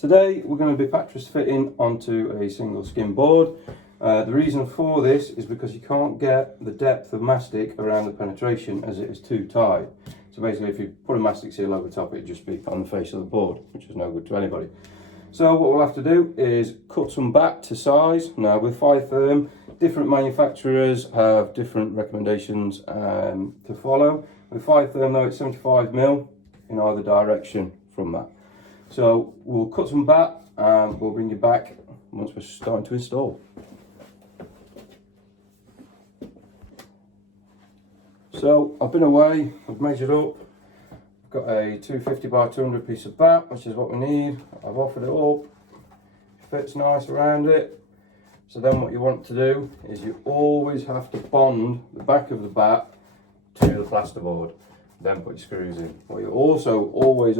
Today we're going to be Pattress fitting onto a single skin board. The reason for this is because you can't get the depth of mastic around the penetration as it is too tight. So basically if you put a mastic seal over top, it'd just be on the face of the board, which is no good to anybody. So what we'll have to do is cut some back to size. Now with 5 different manufacturers have different recommendations to follow. With 5 though, it's 75mm in either direction from that. So we'll cut some back and we'll bring you back once we're starting to install. So I've been away, I've measured up, I've got a 250 by 200 piece of batt, which is what we need. I've offered it up, it fits nice around it. So then what you want to do is you always have to bond the back of the batt to the plasterboard, then put your screws in. What you also always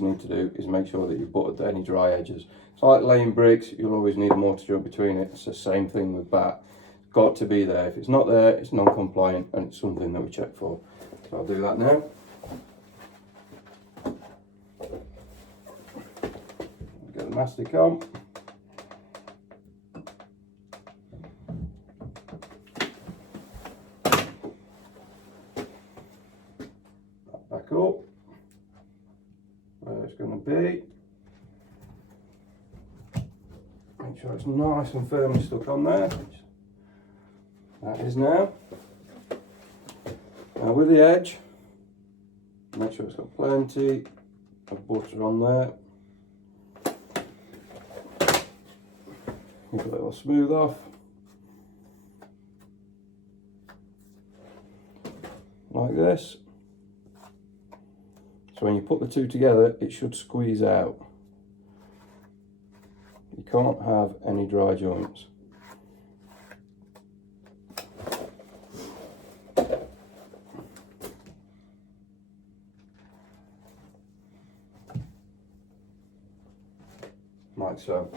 need to do is make sure that you've buttered any dry edges. It's like laying bricks, you'll always need a mortar joint between it. It's the same thing with batt. It's got to be there. If it's not there, it's non-compliant and it's something that we check for. So I'll do that now. Get the mastic on. Back up where it's going to be. Make sure it's nice and firmly stuck on there. That is now. Now with the edge, make sure it's got plenty of butter on there. Give it a little smooth off. Like this. So when you put the two together, it should squeeze out. You can't have any dry joints. Like so.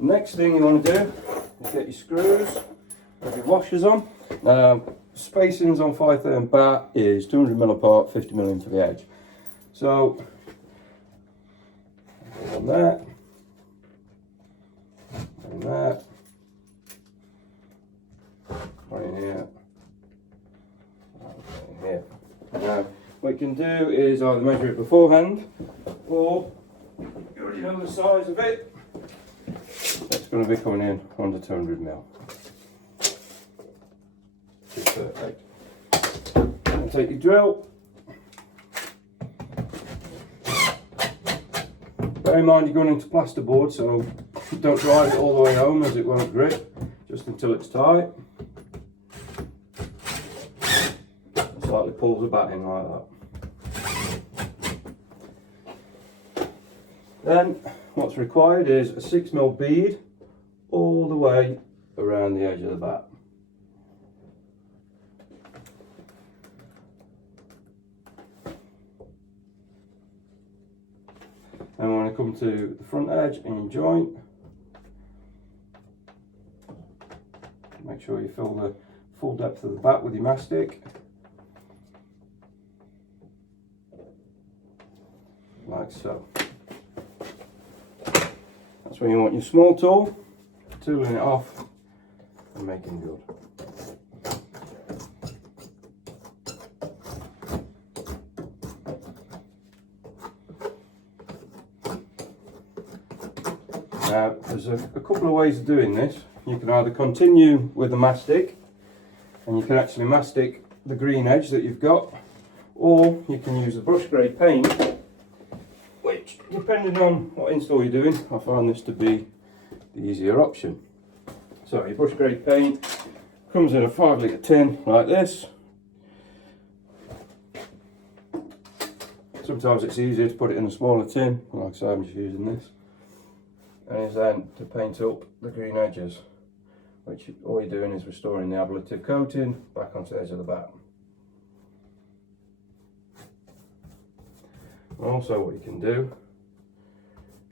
Next thing you want to do is get your screws, have your washers on. Spacings on 5 batt is 200mm apart, 50mm in for the edge. So, on that, and that, one in here, in here. Now, what you can do is either measure it beforehand, or you already know the size of it. It's going to be coming in under 200mm. Perfect. And take your drill. Bear in mind you're going into plasterboard, so don't drive it all the way home as it won't grip, just until it's tight. Slightly pull the batt in like that. Then what's required is a 6mm bead all the way around the edge of the batt. And when I come to the front edge and your joint, make sure you fill the full depth of the batt with your mastic. Like so. That's when you want your small tool, tooling it off and making good. Now, there's a couple of ways of doing this. You can either continue with the mastic, and you can actually mastic the green edge that you've got, or you can use the brush grade paint, which, depending on what install you're doing, I find this to be the easier option. So your brush grade paint comes in a 5-litre tin like this. Sometimes it's easier to put it in a smaller tin, like I say, I'm just using this. And is then to paint up the green edges, which all you're doing is restoring the ablative coating back onto the edge of the batt. And also what you can do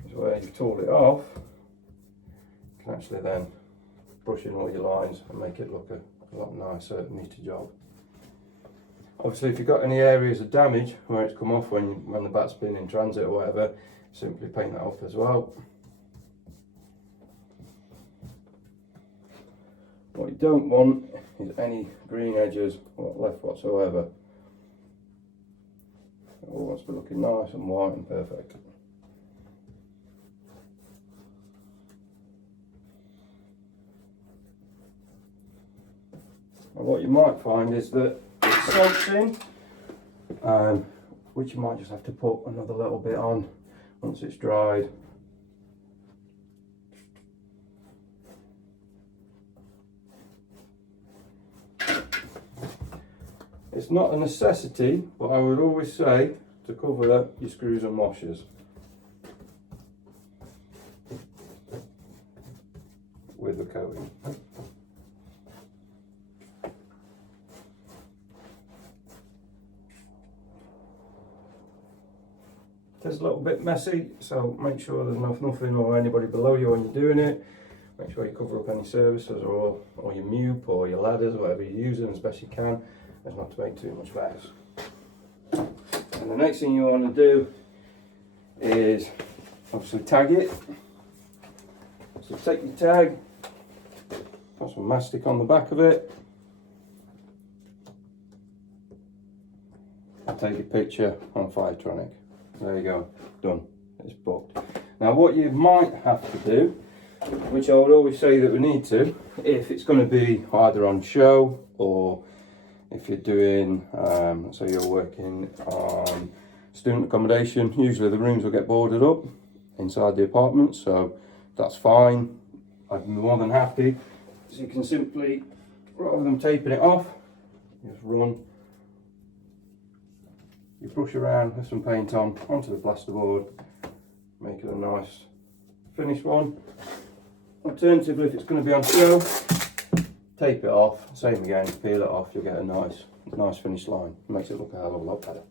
is where you tool it off, you can actually then brush in all your lines and make it look a lot nicer, neater job. Obviously if you've got any areas of damage where it's come off when the batt's been in transit or whatever, simply paint that off as well. What you don't want is any green edges left whatsoever. It all wants to be looking nice and white and perfect. And what you might find is that it soaks in, which you might just have to put another little bit on once it's dried. It's not a necessity, but I would always say to cover your screws and washers with the coating. It's a little bit messy, so make sure there's nothing or anybody below you when you're doing it. Make sure you cover up any surfaces or your MUP or your ladders, whatever you're using, as best you can, as not to make too much mess. And the next thing you want to do is obviously tag it. So take your tag, put some mastic on the back of it, and take a picture on Firetronic. There you go, done, it's booked. Now what you might have to do, which I would always say that we need to, if it's going to be either on show or if you're doing, so you're working on student accommodation, usually the rooms will get boarded up inside the apartment, so that's fine. I'd be more than happy. So you can simply, rather than taping it off, just run you brush around with some paint on onto the plasterboard, make it a nice finished one. Alternatively, if it's going to be on show, tape it off, same again, peel it off, you'll get a nice finished line. It makes it look a hell of a lot better.